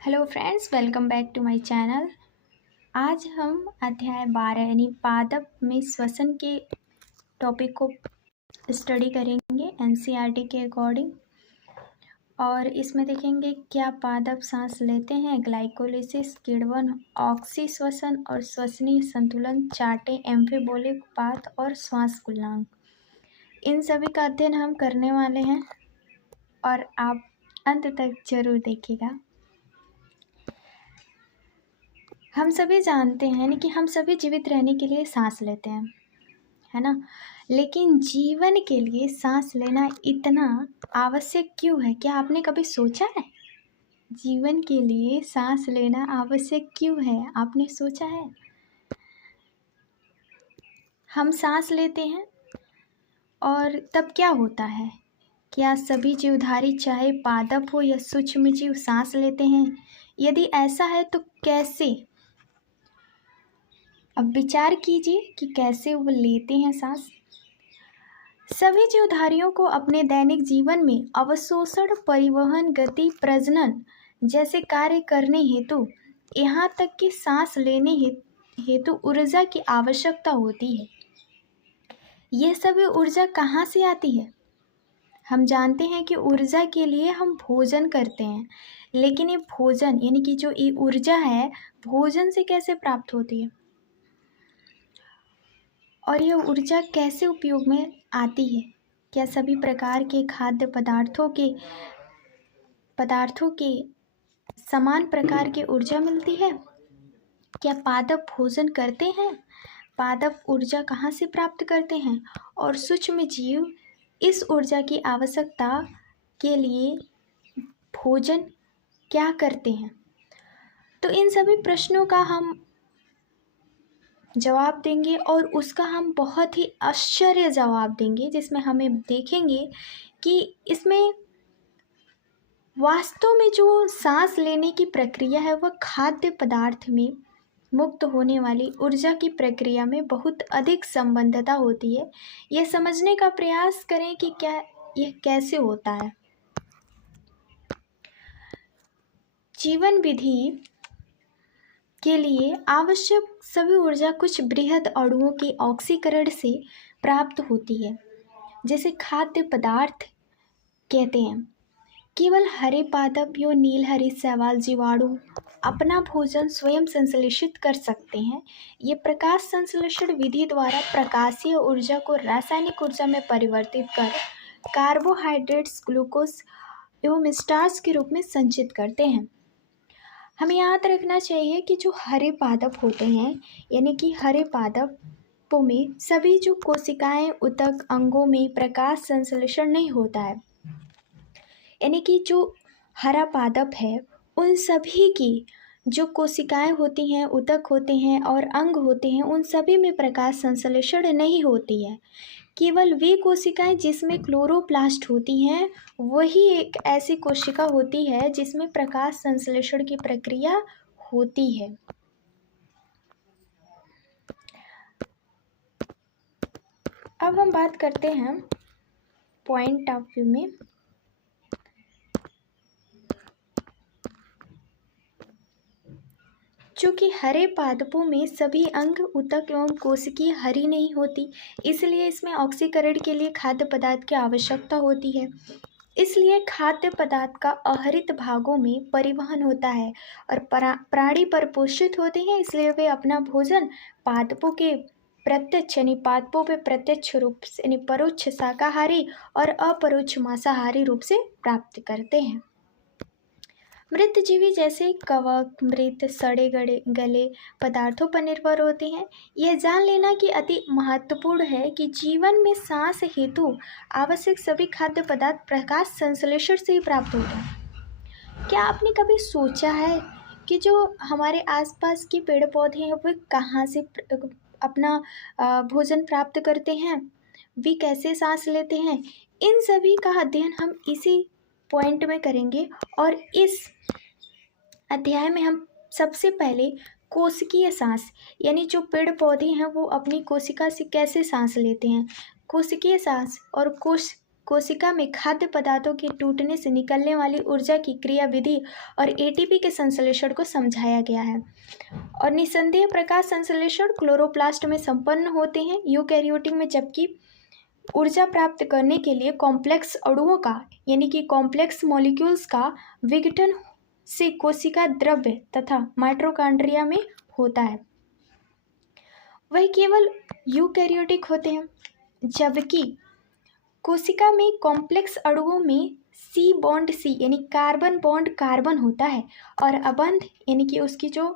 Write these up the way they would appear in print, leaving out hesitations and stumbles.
Hello friends, welcome back to my channel. आज हम अध्याय 12 यानी पादप में श्वसन के टॉपिक को स्टडी करेंगे एनसीईआरटी के अकॉर्डिंग। और इसमें देखेंगे क्या पादप सांस लेते हैं, ग्लाइकोलिसिस, किण्वन, ऑक्सी श्वसन और श्वसनीय संतुलन, चार्टे, एम्फिबोलिक पाथ और श्वास गुल्लांक, इन सभी का अध्ययन हम करने वाले हैं और आप अंत तक जरूर देखिएगा। हम सभी जानते हैं कि हम सभी जीवित रहने के लिए सांस लेते हैं, है ना। लेकिन जीवन के लिए सांस लेना इतना आवश्यक क्यों है? क्या आपने कभी सोचा है जीवन के लिए सांस लेना आवश्यक क्यों है? आपने सोचा है? हम सांस लेते हैं और तब क्या होता है? क्या सभी जीवधारी, चाहे पादप हो या सूक्ष्म जीव, सांस लेते हैं? यदि ऐसा है तो कैसे? अब विचार कीजिए कि कैसे वो लेते हैं सांस। सभी जीवधारियों को अपने दैनिक जीवन में अवशोषण, परिवहन, गति, प्रजनन जैसे कार्य करने हेतु, यहाँ तक कि सांस लेने हेतु ऊर्जा की आवश्यकता होती है। ये सभी ऊर्जा कहाँ से आती है? हम जानते हैं कि ऊर्जा के लिए हम भोजन करते हैं, लेकिन ये भोजन यानी कि जो ये ऊर्जा है भोजन से कैसे प्राप्त होती है और यह ऊर्जा कैसे उपयोग में आती है? क्या सभी प्रकार के खाद्य पदार्थों के समान प्रकार की ऊर्जा मिलती है? क्या पादप भोजन करते हैं? पादप ऊर्जा कहाँ से प्राप्त करते हैं? और सूक्ष्म जीव इस ऊर्जा की आवश्यकता के लिए भोजन क्या करते हैं? तो इन सभी प्रश्नों का हम जवाब देंगे और उसका हम बहुत ही आश्चर्य जवाब देंगे, जिसमें हमें देखेंगे कि इसमें वास्तव में जो सांस लेने की प्रक्रिया है वह खाद्य पदार्थ में मुक्त होने वाली ऊर्जा की प्रक्रिया में बहुत अधिक संबद्धता होती है। यह समझने का प्रयास करें कि क्या यह कैसे होता है। जीवन विधि के लिए आवश्यक सभी ऊर्जा कुछ बृहद अणुओं के ऑक्सीकरण से प्राप्त होती है, जैसे खाद्य पदार्थ कहते हैं। केवल हरे पादप या नीलहरी शैवाल जीवाणु अपना भोजन स्वयं संश्लेषित कर सकते हैं। ये प्रकाश संश्लेषण विधि द्वारा प्रकाशीय ऊर्जा को रासायनिक ऊर्जा में परिवर्तित कर कार्बोहाइड्रेट्स, ग्लूकोज एवं स्टार्च के रूप में संचित करते हैं। हमें याद रखना चाहिए कि जो हरे पादप होते हैं, यानी कि हरे पादपों में सभी जो कोशिकाएं, ऊतक, अंगों में प्रकाश संश्लेषण नहीं होता है। यानी कि जो हरा पादप है उन सभी की जो कोशिकाएं होती हैं, ऊतक होते हैं और अंग होते हैं, उन सभी में प्रकाश संश्लेषण नहीं होती है। केवल वे कोशिकाएं जिसमें क्लोरोप्लास्ट होती हैं वही एक ऐसी कोशिका होती है जिसमें प्रकाश संश्लेषण की प्रक्रिया होती है। अब हम बात करते हैं पॉइंट ऑफ व्यू में। चूँकि हरे पादपों में सभी अंग, ऊतक एवं कोशिकीय हरी नहीं होती, इसलिए इसमें ऑक्सीकरण के लिए खाद्य पदार्थ की आवश्यकता होती है। इसलिए खाद्य पदार्थ का अहरित भागों में परिवहन होता है और प्राणी परपोषित होते हैं, इसलिए वे अपना भोजन पादपों के प्रत्यक्ष यानी पादपों पे प्रत्यक्ष रूप से यानी परोक्ष शाकाहारी और अपरोक्ष मांसाहारी रूप से प्राप्त करते हैं। मृत जीवी जैसे कवक, मृत, सड़े गले पदार्थों पर निर्भर होते हैं। यह जान लेना कि अति महत्वपूर्ण है कि जीवन में सांस हेतु आवश्यक सभी खाद्य पदार्थ प्रकाश संश्लेषण से ही प्राप्त होते हैं। क्या आपने कभी सोचा है कि जो हमारे आसपास के पेड़ पौधे हैं वे कहाँ से अपना भोजन प्राप्त करते हैं, वे कैसे सांस लेते हैं? इन सभी का अध्ययन हम इसी पॉइंट में करेंगे। और इस अध्याय में हम सबसे पहले कोशिकीय सांस यानी जो पेड़ पौधे हैं वो अपनी कोशिका से कैसे सांस लेते हैं, कोशिकीय सांस और कोशिका में खाद्य पदार्थों के टूटने से निकलने वाली ऊर्जा की क्रियाविधि और एटीपी के संश्लेषण को समझाया गया है। और निस्संदेह प्रकाश संश्लेषण क्लोरोप्लास्ट में संपन्न होते हैं यूकैरियोटिक में, जबकि ऊर्जा प्राप्त करने के लिए कॉम्प्लेक्स अणुओं का यानी कि कॉम्प्लेक्स मॉलिक्यूल्स का विघटन से कोशिका द्रव्य तथा माइटोकॉन्ड्रिया में होता है, वह केवल यूकैरियोटिक होते हैं। जबकि कोशिका में कॉम्प्लेक्स अणुओं में सी बॉन्ड सी यानी कार्बन बॉन्ड कार्बन होता है और अबंध यानी कि उसकी जो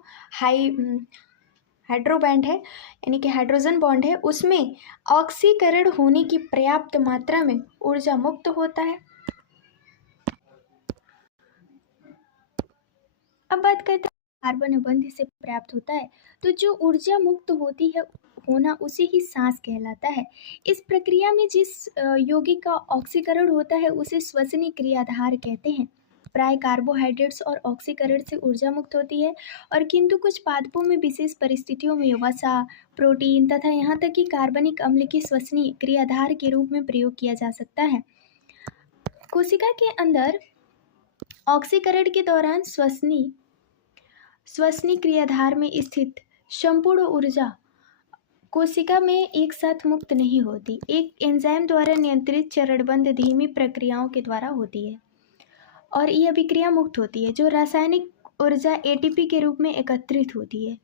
हाइड्रोबैंड है यानी कि हाइड्रोजन बॉन्ड है उसमें ऑक्सीकरण होने की पर्याप्त मात्रा में ऊर्जा मुक्त होता है। अब बात करते हैं कार्बन अबंध से प्राप्त होता है, तो जो ऊर्जा मुक्त होती है होना उसे ही सांस कहलाता है। इस प्रक्रिया में जिस यौगिक का ऑक्सीकरण होता है उसे श्वसनी क्रियाधार कहते हैं। प्राय कार्बोहाइड्रेट्स और ऑक्सीकरण से ऊर्जा मुक्त होती है, और किंतु कुछ पादपों में विशेष परिस्थितियों में वसा, प्रोटीन तथा यहाँ तक कि कार्बनिक अम्ल की श्वसनी क्रियाधार के रूप में प्रयोग किया जा सकता है। कोशिका के अंदर ऑक्सीकरण के दौरान श्वसनी क्रियाधार में स्थित संपूर्ण ऊर्जा कोशिका में एक साथ मुक्त नहीं होती, एक एंजाइम द्वारा नियंत्रित चरणबद्ध धीमी प्रक्रियाओं के द्वारा होती है और यह अभिक्रिया मुक्त होती है, जो रासायनिक ऊर्जा एटीपी के रूप में एकत्रित होती है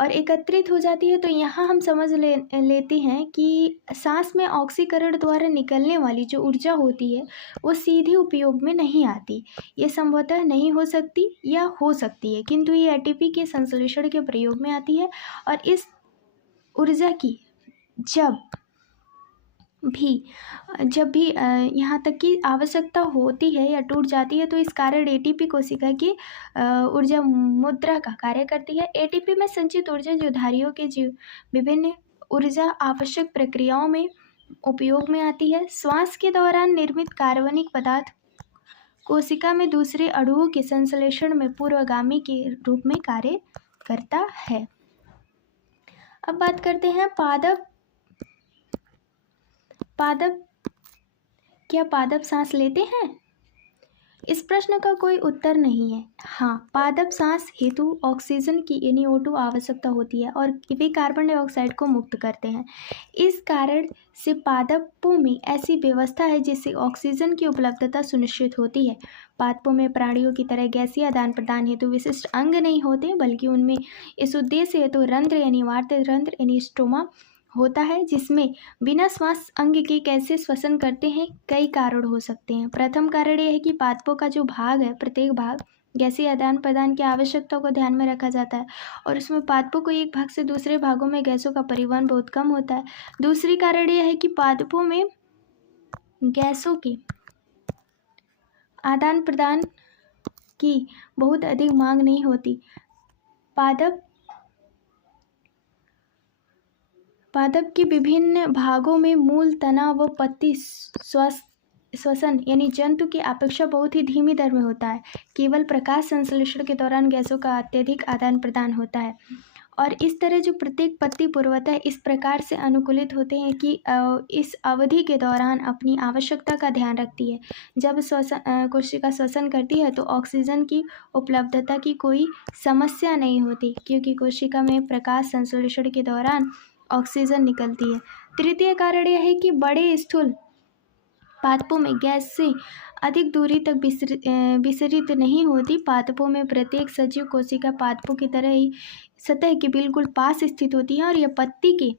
और एकत्रित हो जाती है। तो यहाँ हम समझ लेते हैं कि सांस में ऑक्सीकरण द्वारा निकलने वाली जो ऊर्जा होती है वो सीधे उपयोग में नहीं आती, ये संभवतः नहीं हो सकती या हो सकती है, किंतु ये एटीपी के संश्लेषण के प्रयोग में आती है। और इस ऊर्जा की जब भी यहाँ तक कि आवश्यकता होती है या टूट जाती है तो इस कारण एटीपी कोशिका की ऊर्जा मुद्रा का कार्य करती है। एटीपी में संचित ऊर्जा जीवधारियों के विभिन्न ऊर्जा आवश्यक प्रक्रियाओं में उपयोग में आती है। श्वास के दौरान निर्मित कार्बनिक पदार्थ कोशिका में दूसरे अणुओं के संश्लेषण में पूर्वगामी के रूप में कार्य करता है। अब बात करते हैं पादप। क्या पादप सांस लेते हैं? इस प्रश्न का कोई उत्तर नहीं है। हाँ, पादप सांस हेतु ऑक्सीजन की यानी O2 आवश्यकता होती है और वे कार्बन डाइऑक्साइड को मुक्त करते हैं। इस कारण से पादपों में ऐसी व्यवस्था है जिससे ऑक्सीजन की उपलब्धता सुनिश्चित होती है। पादपों में प्राणियों की तरह गैसीय आदान प्रदान हेतु विशिष्ट अंग नहीं होते, बल्कि उनमें इस उद्देश्य हेतु रंध्र यानी वार्त रंध्र यानी स्टोमा होता है, जिसमें बिना श्वास अंग के कैसे श्वसन करते हैं कई कारण हो सकते हैं। प्रथम कारण यह है कि पादपों का जो भाग है प्रत्येक भाग गैसीय आदान प्रदान की आवश्यकता को ध्यान में रखा जाता है और इसमें पादपों को एक भाग से दूसरे भागों में गैसों का परिवहन बहुत कम होता है। दूसरी कारण यह है कि पादपों में गैसों के आदान प्रदान की बहुत अधिक मांग नहीं होती। पादप के विभिन्न भागों में मूल, तना व पत्ती श्वसन यानी जंतु की अपेक्षा बहुत ही धीमी दर में होता है। केवल प्रकाश संश्लेषण के दौरान गैसों का अत्यधिक आदान प्रदान होता है और इस तरह जो प्रत्येक पत्ती पूर्वतः इस प्रकार से अनुकूलित होते हैं कि इस अवधि के दौरान अपनी आवश्यकता का ध्यान रखती है। जब कोशिका श्वसन करती है तो ऑक्सीजन की उपलब्धता की कोई समस्या नहीं होती, क्योंकि कोशिका में प्रकाश संश्लेषण के दौरान ऑक्सीजन निकलती है। तृतीय कारण यह है कि बड़े स्थूल पादपों में गैस से अधिक दूरी तक विसरित नहीं होती। पादपों में प्रत्येक सजीव कोशिका पादपों की तरह ही सतह के बिल्कुल पास स्थित होती है और यह पत्ती के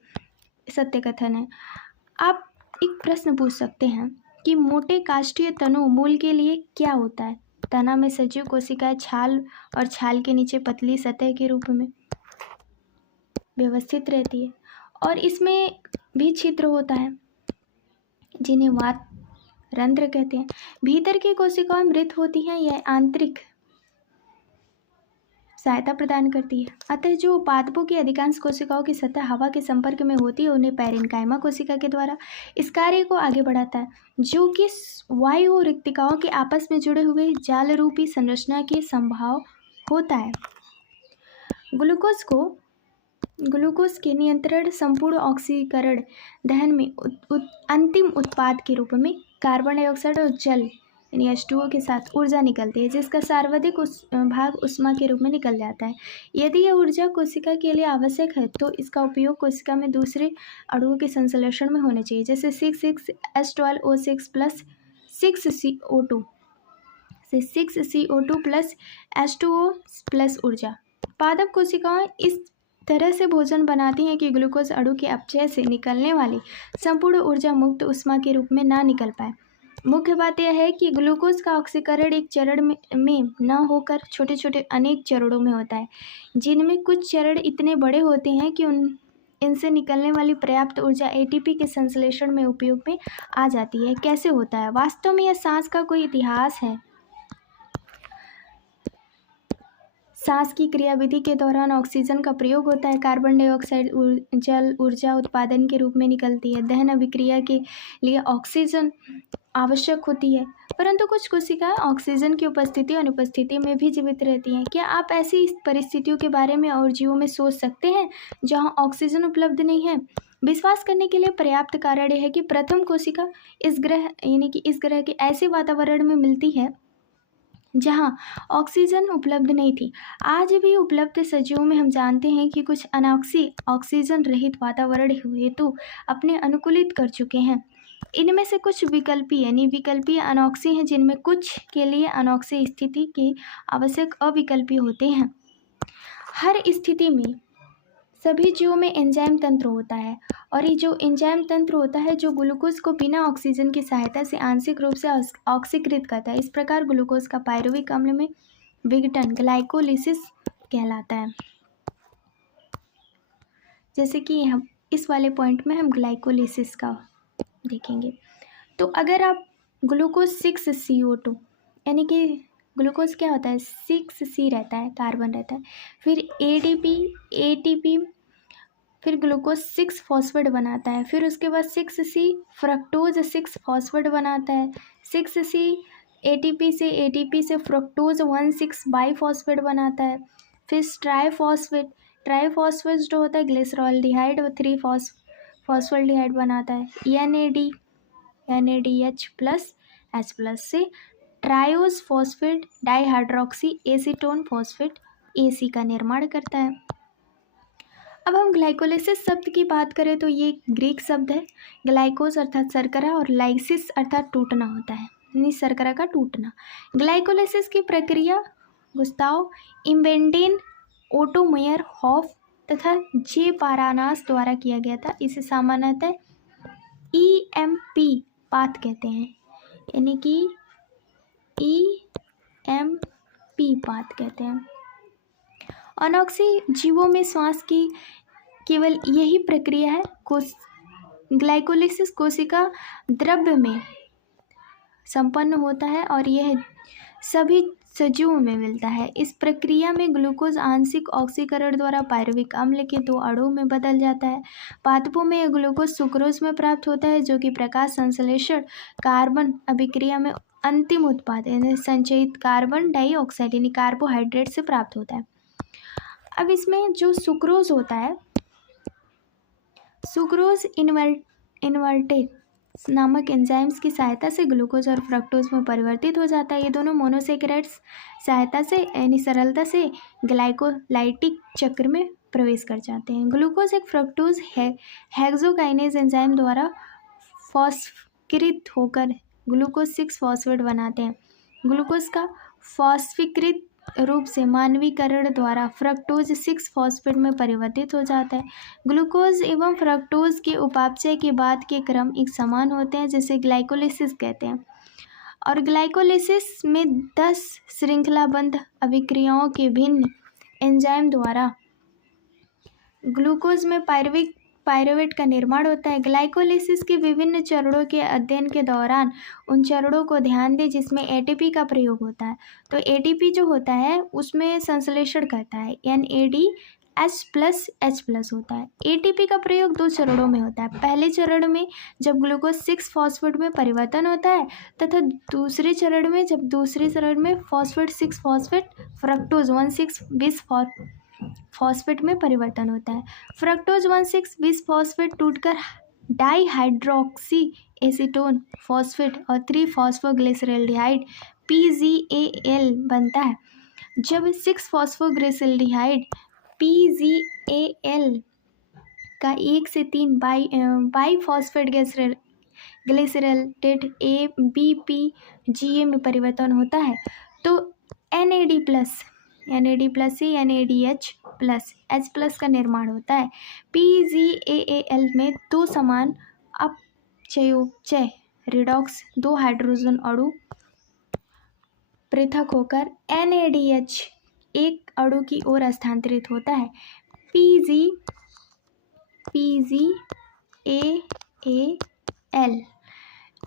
सत्य कथन है। आप एक प्रश्न पूछ सकते हैं कि मोटे काष्ठीय तनों मूल के लिए क्या होता है? तना में सजीव कोशिकाएं छाल और छाल के नीचे पतली सतह के रूप में व्यवस्थित रहती है और इसमें भी छिद्र होता है जिन्हें वात रंध्र कहते हैं। भीतर की कोशिकाएं मृत होती हैं, यह आंतरिक सहायता प्रदान करती है। अतः जो पादपों की अधिकांश कोशिकाओं की सतह हवा के संपर्क में होती है उन्हें पैरेन्काइमा कोशिका के द्वारा इस कार्य को आगे बढ़ाता है, जो कि वायु और रिक्तिकाओं के आपस में जुड़े हुए जाल रूपी संरचना के संभाव होता है। ग्लूकोज के नियंत्रण संपूर्ण ऑक्सीकरण दहन में अंतिम उत्पाद के रूप में कार्बन डाइऑक्साइड और जल यानी H2O के साथ ऊर्जा निकलती है, जिसका सर्वाधिक भाग ऊष्मा के रूप में निकल जाता है। यदि यह ऊर्जा कोशिका के लिए आवश्यक है तो इसका उपयोग कोशिका में दूसरे अणुओं के संश्लेषण में होना चाहिए, जैसे 6,6H12O6 प्लस 6CO2 से 6CO2 प्लस H2O प्लस ऊर्जा। पादप कोशिकाएं इस तरह से भोजन बनाती हैं कि ग्लूकोज अणु के अपचय से निकलने वाली संपूर्ण ऊर्जा मुक्त ऊष्मा के रूप में ना निकल पाए। मुख्य बात यह है कि ग्लूकोज का ऑक्सीकरण एक चरण में न होकर छोटे छोटे अनेक चरणों में होता है, जिनमें कुछ चरण इतने बड़े होते हैं कि इनसे निकलने वाली पर्याप्त ऊर्जा एटीपी के संश्लेषण में उपयोग में आ जाती है। कैसे होता है? वास्तव में यह सांस का कोई इतिहास है। सांस की क्रियाविधि के दौरान ऑक्सीजन का प्रयोग होता है। कार्बन डाइऑक्साइड जल ऊर्जा उत्पादन के रूप में निकलती है। दहन अभिक्रिया के लिए ऑक्सीजन आवश्यक होती है, परंतु कुछ कोशिकाएं ऑक्सीजन की उपस्थिति और अनुपस्थिति में भी जीवित रहती हैं। क्या आप ऐसी परिस्थितियों के बारे में और जीवों में सोच सकते हैं जहां ऑक्सीजन उपलब्ध नहीं है? विश्वास करने के लिए पर्याप्त कारण यह है कि प्रथम कोशिका इस ग्रह यानी कि इस ग्रह के ऐसे वातावरण में मिलती है जहां ऑक्सीजन उपलब्ध नहीं थी। आज भी उपलब्ध सजीवों में हम जानते हैं कि कुछ अनॉक्सी ऑक्सीजन रहित वातावरण हेतु अपने अनुकूलित कर चुके हैं। इनमें से कुछ विकल्पीय अनॉक्सी हैं, जिनमें कुछ के लिए अनॉक्सी स्थिति के आवश्यक अविकल्पीय होते हैं। हर स्थिति में सभी जीवों में एंजाइम तंत्र होता है, और ये जो एंजाइम तंत्र होता है जो ग्लूकोज को बिना ऑक्सीजन की सहायता से आंशिक रूप से ऑक्सीकृत करता है। इस प्रकार ग्लूकोज का पायरुविक अम्ल में विघटन ग्लाइकोलिसिस कहलाता है। जैसे कि हम इस वाले पॉइंट में हम ग्लाइकोलिसिस का देखेंगे। तो अगर आप ग्लूकोज 6CO2 यानी कि ग्लूकोज क्या होता है, 6C रहता है, कार्बन रहता है, फिर ATP, फिर ग्लूकोज 6 फॉस्फेट बनाता है, फिर उसके बाद 6C फ्रक्टोज 6 फॉस्फेट बनाता है, 6C ATP से फ्रक्टोज 1,6 बाईफॉस्फेट बनाता है, फिर ट्राईफॉस्फेट जो होता है ग्लिसरॉल्डिहाइड और 3 फॉस्फोल्डिहाइड बनाता है। NADH प्लस H प्लस से triose phosphate dihydroxy acetone phosphate AC का निर्माण करता है। अब हम ग्लाइकोलिसिस शब्द की बात करें तो ये ग्रीक शब्द है। ग्लाइकोज अर्थात शर्करा और लाइसिस अर्थात टूटना होता है, यानी शर्करा का टूटना। ग्लाइकोलिसिस की प्रक्रिया गुस्ताव इम्बेंडेन, ओटो मेयरहोफ तथा जे पारानास द्वारा किया गया था। इसे सामान्यतः EMP पाथ कहते हैं, यानी कि EMP पाथ कहते हैं। अनॉक्सी जीवों में श्वास की केवल यही प्रक्रिया है। ग्लाइकोलिसिस कोशिका द्रव्य में संपन्न होता है और यह सभी सजीवों में मिलता है। इस प्रक्रिया में ग्लूकोज आंशिक ऑक्सीकरण द्वारा पायरुविक अम्ल के 2 अणुओं में बदल जाता है। पादपों में यह ग्लूकोज सुक्रोज में प्राप्त होता है, जो कि प्रकाश संश्लेषण कार्बन अभिक्रिया में अंतिम उत्पाद यानी संचयित कार्बन डाइऑक्साइड यानी कार्बोहाइड्रेट से प्राप्त होता है। अब इसमें जो सुक्रोज होता है, सुक्रोज इन्वर्टेज नामक एंजाइम्स की सहायता से ग्लूकोज और फ्रक्टोज में परिवर्तित हो जाता है। ये दोनों मोनोसेकेराइड्स सहायता से यानी सरलता से ग्लाइकोलाइटिक चक्र में प्रवेश कर जाते हैं। ग्लूकोज एक फ्रक्टोज हेक्सोकाइनेज एंजाइम द्वारा फॉस्फीकृत होकर ग्लूकोज 6 फॉस्फेट बनाते हैं। ग्लूकोज का फॉस्फीकृत रूप से मानवीकरण द्वारा फ्रक्टोज 6 फॉस्फेट में परिवर्तित हो जाता है। ग्लूकोज एवं फ्रक्टोज के उपापचय के बाद के क्रम एक समान होते हैं, जिसे ग्लाइकोलिसिस कहते हैं। और ग्लाइकोलिसिस में 10 श्रृंखलाबद्ध अभिक्रियाओं के भिन्न एंजाइम द्वारा ग्लूकोज में पायरुवेट का निर्माण होता है। ग्लाइकोलिसिस के विभिन्न चरणों के अध्ययन के दौरान उन चरणों को ध्यान दें जिसमें ATP का प्रयोग होता है। तो ATP जो होता है उसमें संश्लेषण करता है, NADH प्लस H प्लस होता है। ATP का प्रयोग 2 चरणों में होता है। पहले चरण में जब ग्लूकोज 6 फॉस्फेट में परिवर्तन होता है तथा दूसरे चरण में जब दूसरे चरण में phosphate 6 phosphate fructose 1,6 bis phosphate में परिवर्तन होता है। फ्रक्टोज 1,6 बिस फॉस्फेट टूटकर डाइहाइड्रोक्सी एसीटोन फॉस्फेट और 3-फॉस्फोग्लिसरैल्डिहाइड PGAL बनता है। जब 6-फॉस्फोग्लिसरैल्डिहाइड PGAL का 1 से 3 बाईफॉस्फेट ग्लिसरैल्डेट ABPGA में परिवर्तन होता है तो NAD+ से NADH+ का निर्माण होता है। PGAL में दो समान अपचयोपचय रिडॉक्स 2 हाइड्रोजन अणु पृथक होकर NADH एक अणु की ओर स्थानांतरित होता है। PGAL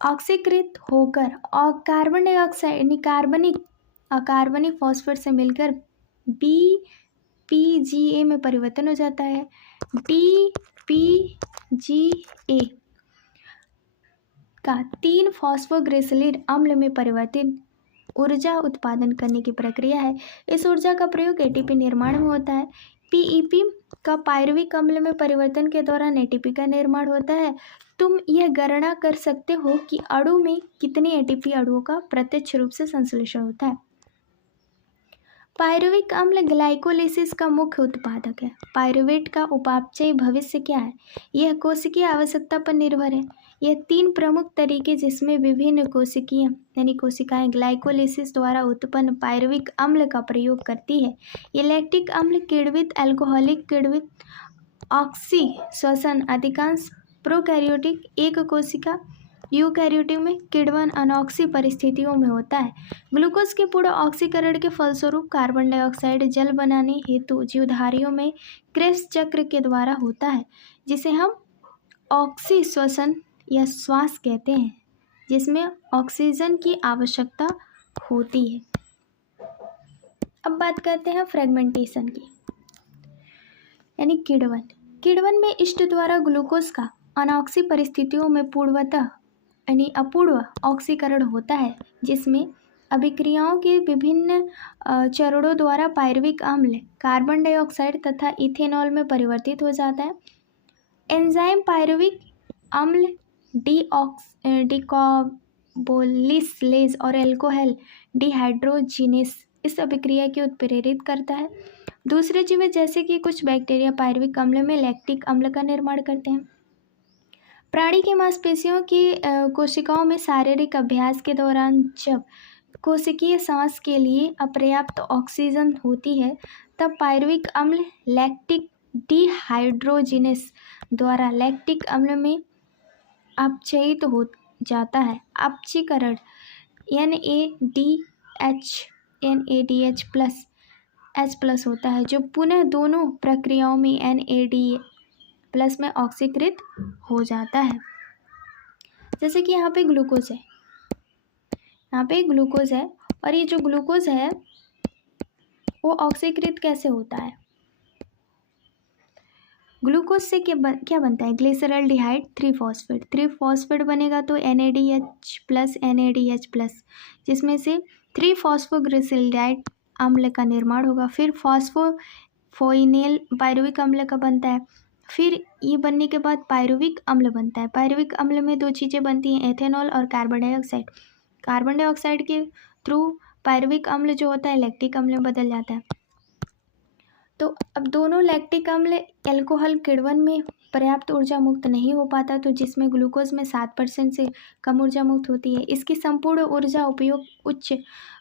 ऑक्सीकृत होकर और कार्बन डाइऑक्साइड यानी अकार्बनिक फॉस्फेट से मिलकर BPGA में परिवर्तन हो जाता है। DPGA का 3-फॉस्फोग्लिसरैल अम्ल में परिवर्तित ऊर्जा उत्पादन करने की प्रक्रिया है। इस ऊर्जा का प्रयोग ATP निर्माण में होता है। PEP का पायरुविक अम्ल में परिवर्तन के दौरान ATP का निर्माण होता है। तुम यह गणना कर सकते हो कि अणु में कितने ATP अणुओं का प्रत्यक्ष रूप से संश्लेषण होता है। पायरुविक अम्ल ग्लाइकोलिसिस का मुख्य उत्पादक है। पायरुवेट का उपापचय भविष्य क्या है? यह कोशिकीय आवश्यकता पर निर्भर है। यह 3 प्रमुख तरीके जिसमें विभिन्न कोशिकाएं ग्लाइकोलिसिस द्वारा उत्पन्न पायरुविक अम्ल का प्रयोग करती है। ये लैक्टिक अम्ल किण्वित अल्कोहलिक किण्वित ऑक्सी श्वसन अधिकांश प्रोकैरियोटिक एक कोशिका यूकैरियोटिक में किण्वन अनॉक्सी परिस्थितियों में होता है। ग्लूकोज के पूर्ण ऑक्सीकरण के फलस्वरूप कार्बन डाइऑक्साइड जल बनाने हेतु जीवधारियों में क्रेब्स चक्र के द्वारा होता है, जिसे हम ऑक्सी श्वसन या श्वास कहते हैं, जिसमें ऑक्सीजन की आवश्यकता होती है। अब बात करते हैं फ्रेगमेंटेशन की, यानी किण्वन। किण्वन में इष्ट द्वारा ग्लूकोज का अनॉक्सी परिस्थितियों में अपूर्व ऑक्सीकरण होता है, जिसमें अभिक्रियाओं के विभिन्न चरणों द्वारा पायरुविक अम्ल कार्बन डाइऑक्साइड तथा इथेनॉल में परिवर्तित हो जाता है। एंजाइम पायरुविक अम्ल डीकार्बोलिसलेज और अल्कोहल डिहाइड्रोजिनेस इस अभिक्रिया की उत्प्रेरित करता है। दूसरे जीव जैसे कि कुछ बैक्टीरिया पायरुविक अम्ल में लैक्टिक अम्ल का निर्माण करते हैं। प्राणी की मांसपेशियों की कोशिकाओं में शारीरिक अभ्यास के दौरान जब कोशिकीय सांस के लिए अपर्याप्त ऑक्सीजन होती है, तब पायरुविक अम्ल लैक्टिक डिहाइड्रोजिनेस द्वारा लैक्टिक अम्ल में अपचयित हो जाता है। अपचीकरण NADH+ होता है, जो पुनः दोनों प्रक्रियाओं में NAD+ में ऑक्सीकृत हो जाता है। जैसे कि यहाँ पे ग्लूकोज है, और ये जो ग्लूकोज है वो ऑक्सीकृत कैसे होता है? ग्लूकोज से क्या बनता है? ग्लिसरैल्डिहाइड 3-फॉस्फेट बनेगा तो NADH+, जिसमें से 3-फॉस्फोग्लिसरैल्डिहाइड अम्ल का निर्माण होगा। फिर फॉस्फोफोइनेल पायरुविक अम्ल का बनता है। फिर ये बनने के बाद पायरुविक अम्ल बनता है। पायरुविक अम्ल में 2 चीज़ें बनती हैं, एथेनॉल और कार्बन डाइऑक्साइड। कार्बन डाइऑक्साइड के थ्रू पायरुविक अम्ल जो होता है लैक्टिक अम्ल में बदल जाता है। तो अब दोनों लैक्टिक अम्ल अल्कोहल किण्वन में पर्याप्त ऊर्जा मुक्त नहीं हो पाता, तो जिसमें ग्लूकोज में 7% से कम ऊर्जा मुक्त होती है। इसकी संपूर्ण ऊर्जा उपयोग उच्च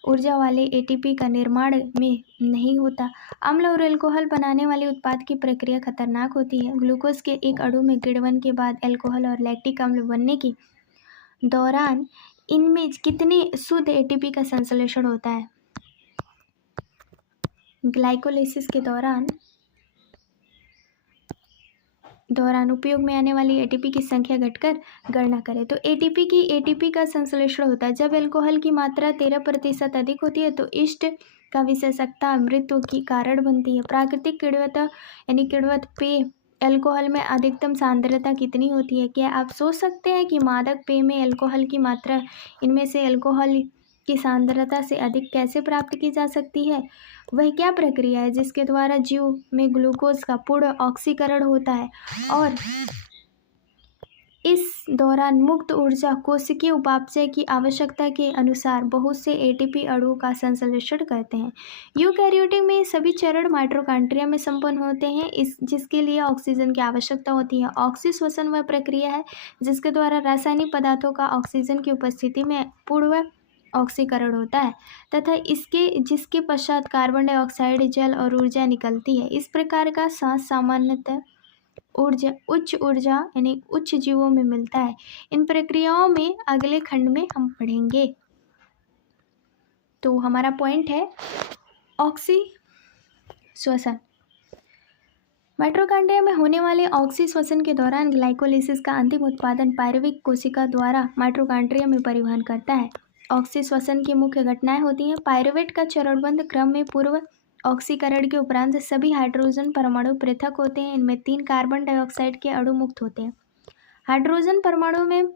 ऊर्जा वाले ATP का निर्माण में नहीं होता। अम्ल और अल्कोहल बनाने वाले उत्पाद की प्रक्रिया खतरनाक होती है। ग्लूकोज के एक अणु में किण्वन के बाद अल्कोहल और लैक्टिक अम्ल बनने के दौरान इनमें कितने शुद्ध ATP का संश्लेषण होता है? ग्लाइकोलिसिस के दौरान उपयोग में आने वाली ATP की संख्या घटकर गणना करें तो ATP का संश्लेषण होता है। जब अल्कोहल की मात्रा 13% अधिक होती है तो इष्ट का विशेषकता मृत्यु की कारण बनती है। प्राकृतिक किण्वत पेय अल्कोहल में अधिकतम सांद्रता कितनी होती है? क्या आप सोच सकते हैं कि मादक पेय में अल्कोहल की मात्रा इनमें से अल्कोहल की सांद्रता से अधिक कैसे प्राप्त की जा सकती है? वह क्या प्रक्रिया है जिसके द्वारा जीव में ग्लूकोज का पूर्ण ऑक्सीकरण होता है और इस दौरान मुक्त ऊर्जा कोशिकीय उपापचय की आवश्यकता के अनुसार बहुत से एटीपी अणुओं का संश्लेषण करते हैं। यूकैरियोटिक में सभी चरण माइटोकॉन्ड्रिया में संपन्न होते हैं, जिसके लिए ऑक्सीजन की आवश्यकता होती है। ऑक्सीश्वसन वह प्रक्रिया है जिसके द्वारा रासायनिक पदार्थों का ऑक्सीजन की उपस्थिति में पूर्व ऑक्सीकरण होता है तथा जिसके पश्चात कार्बन डाइऑक्साइड, जल और ऊर्जा निकलती है। इस प्रकार का सांस सामान्यतः उच्च ऊर्जा यानी उच्च जीवों में मिलता है। इन प्रक्रियाओं में अगले खंड में हम पढ़ेंगे। तो हमारा पॉइंट है ऑक्सीश्वसन। माइटोकॉन्ड्रिया में होने वाले ऑक्सीश्वसन के दौरान ग्लाइकोलिसिस का अंतिम उत्पादन पायरुविक कोशिका द्वारा माइटोकॉन्ड्रिया में परिवहन करता है। ऑक्सीश्वसन की मुख्य घटनाएं होती हैं। पायरुवेट का चरणबद्ध क्रम में पूर्व ऑक्सीकरण के उपरांत सभी हाइड्रोजन परमाणु पृथक होते हैं। इनमें 3 कार्बन डाइऑक्साइड के अणु मुक्त होते हैं। हाइड्रोजन परमाणु में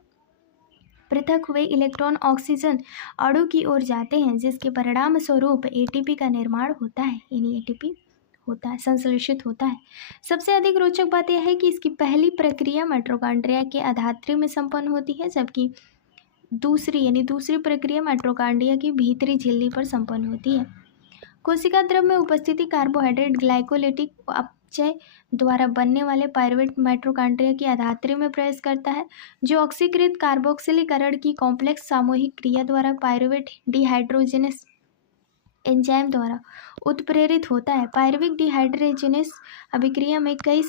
पृथक हुए इलेक्ट्रॉन ऑक्सीजन अणु की ओर जाते हैं, जिसके परिणाम स्वरूप एटीपी का निर्माण होता है, यानी एटीपी होता है, संश्लेषित होता है। सबसे अधिक रोचक बात यह है कि इसकी पहली प्रक्रिया माइटोकॉन्ड्रिया के अधात्री में संपन्न होती है, जबकि दूसरी प्रक्रिया माइटोकॉन्ड्रिया की भीतरी झिल्ली पर संपन्न होती है। कोशिका द्रव में उपस्थिति कार्बोहाइड्रेट ग्लाइकोलिटिक अपचय द्वारा बनने वाले पायरुवेट माइटोकॉन्ड्रिया की अधात्री में प्रवेश करता है, जो ऑक्सीकृत कार्बोक्सिलीकरण की कॉम्प्लेक्स सामूहिक क्रिया द्वारा पायरुवेट डिहाइड्रोजिनेस एंजाइम द्वारा उत्प्रेरित होता है। पायरुविक डिहाइड्रोजिनेस अभिक्रिया में कई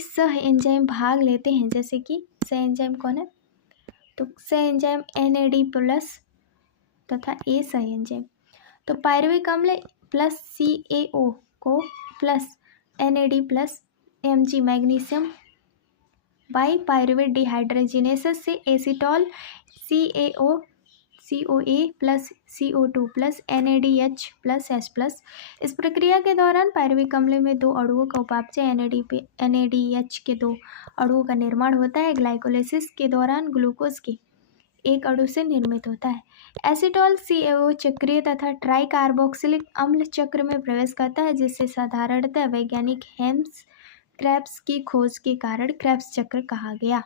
सह एंजाइम भाग लेते हैं, जैसे कि सह एंजाइम कौन है? तो सह एंजाइम NAD+ तथा ए सह एंजाइम। तो पायरुविक अम्ल प्लस CaO को plus NAD+ Mg magnesium by pyruvate dehydrogenases से acetyl CoA plus CO2 plus NADH+H+। इस प्रक्रिया के दौरान पायरुविक अम्ल में 2 अणुओं का उपापचय NADH के 2 अणुओं का निर्माण होता है। ग्लाइकोलिसिस के दौरान ग्लूकोज के 1 अणु से निर्मित होता है। एसीटॉल CaO चक्रीय तथा ट्राई कार्बोक्सिलिक अम्ल चक्र में प्रवेश करता है, जिससे साधारणतः वैज्ञानिक हेम्स क्रेब्स की खोज के कारण क्रेब्स चक्र कहा गया।